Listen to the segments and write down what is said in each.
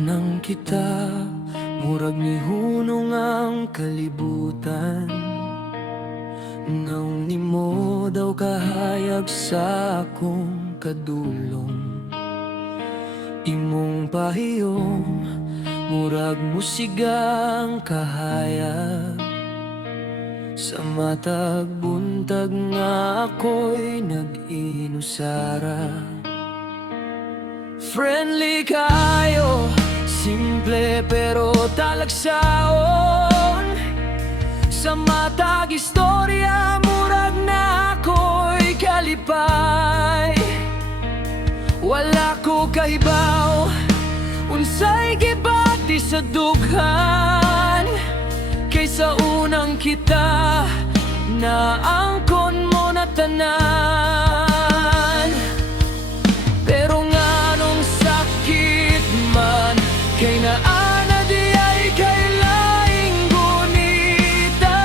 unang kita, murag ni hunong ang kalibutan. Ngaw ni mo daw kahayag sa akong kadulong. Imong pahiyong, murag musigang kahayag. Sa matag buntag nga ako'y nag-inusara. Friendly kayo, simple pero talagsaon. Sa matag istorya, murag na ako'y kalipay. Wala ko kahibaw, unsay gibati sa dughan. Kaysa unang kita, naangkon mo na tanan. Pero nganong sakit man, kay naana di ay kay laing gunita.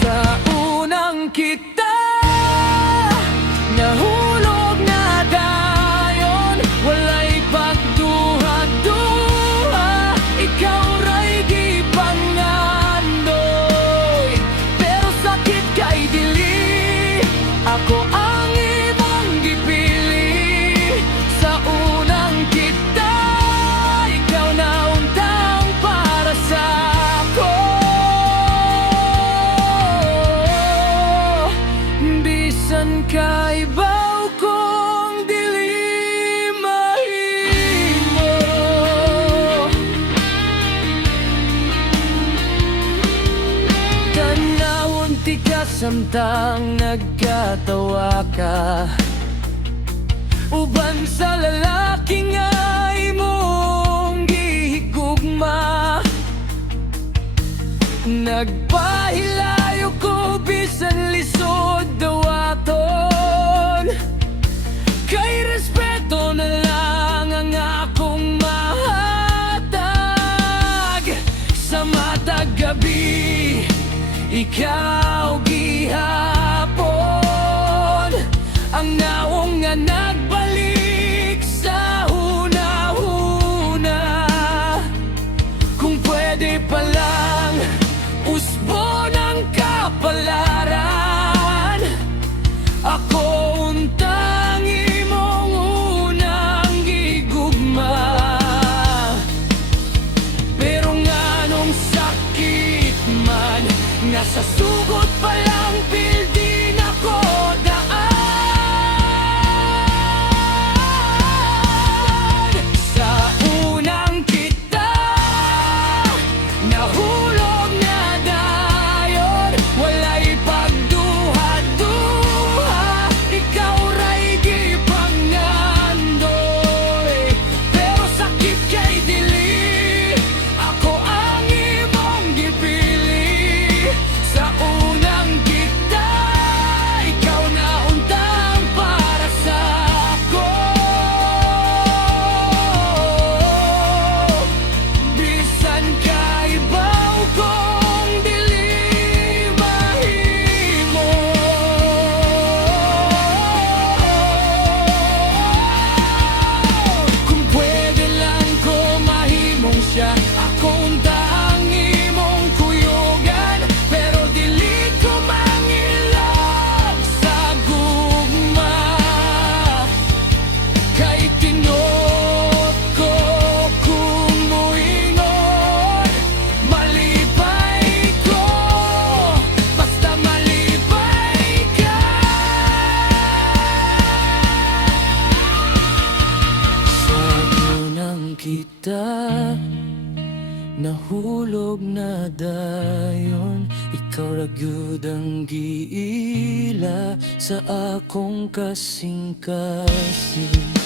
Sa unang kita, nahulog na dayon, walay pagduha-duha. Ikaw ra'y gipangandoy, pero sakit kay dili. Ako ang imong gipili. Sa unang kita, ikaw na untang para sa ako. Bisan kay baw kong dili mahimo. Tanawon ti ka samtang nagkatawa ka, uban sa lalaki nga imong gihigugma. Nagpahilayo ko bisan lisod dawaton. Kay respeto na lang ang akong mahatag. Sa matag gabi, ikaw gihapon. Ang naong nga nagbalik sa huna-huna. Kung pwede pa lang, usbon ang kapalaran. Ako untang imong unang gigugma. Pero nganong sakit man, nasa sugot pa lang pildi na ko daan. Sa unang kita, nahulog na dayon, walay pagduha-duha. Ikaw ra'y gipangandoy, pero sakit kay dili. Ako ang imong gipili. Sa unang kita, ikaw na untang para sa ako. Bisan kay baw kong dili mahimo. Kung pwede lang ko mahimong siya, ako untang imong kuyugan. Pero dili ko mangilag sa gugma. Kay tinot ko kung muingon, malipay ko, basta malipay ka. Sa unang kita, nahulog na dayon, ikaw ra gyud ang giila sa akong kasing-kasing.